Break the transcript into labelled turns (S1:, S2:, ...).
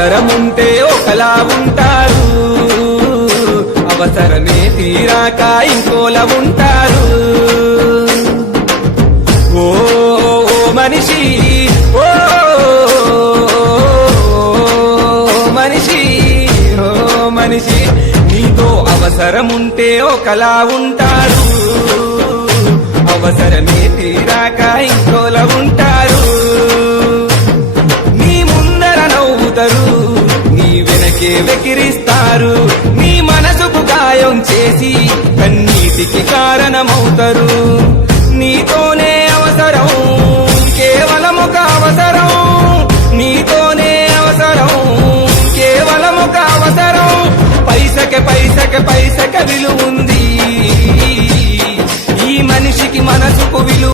S1: అవసరముంటే ఒకలా ఉంటారు. అవసరమే తీరాక ఇంకోలా ఉంటారు. ఓ ఓ మనిషి ఓ మనిషి ఓ మనిషి నీతో అవసరముంటే ఒకలా ఉంటారు. అవసరమే తీరాక వెనకే వెకిరిస్తారు నీ మనసుకు గాయం చేసి కన్నీటికి కారణమవుతారు. నీతోనే అవసరం కేవలం ఒక అవసరం. నీతోనే అవసరం కేవలం ఒక అవసరం. పైసకి పైసకి పైసకి విలువ ఉంది. ఈ మనిషికి మనసుకు విలువ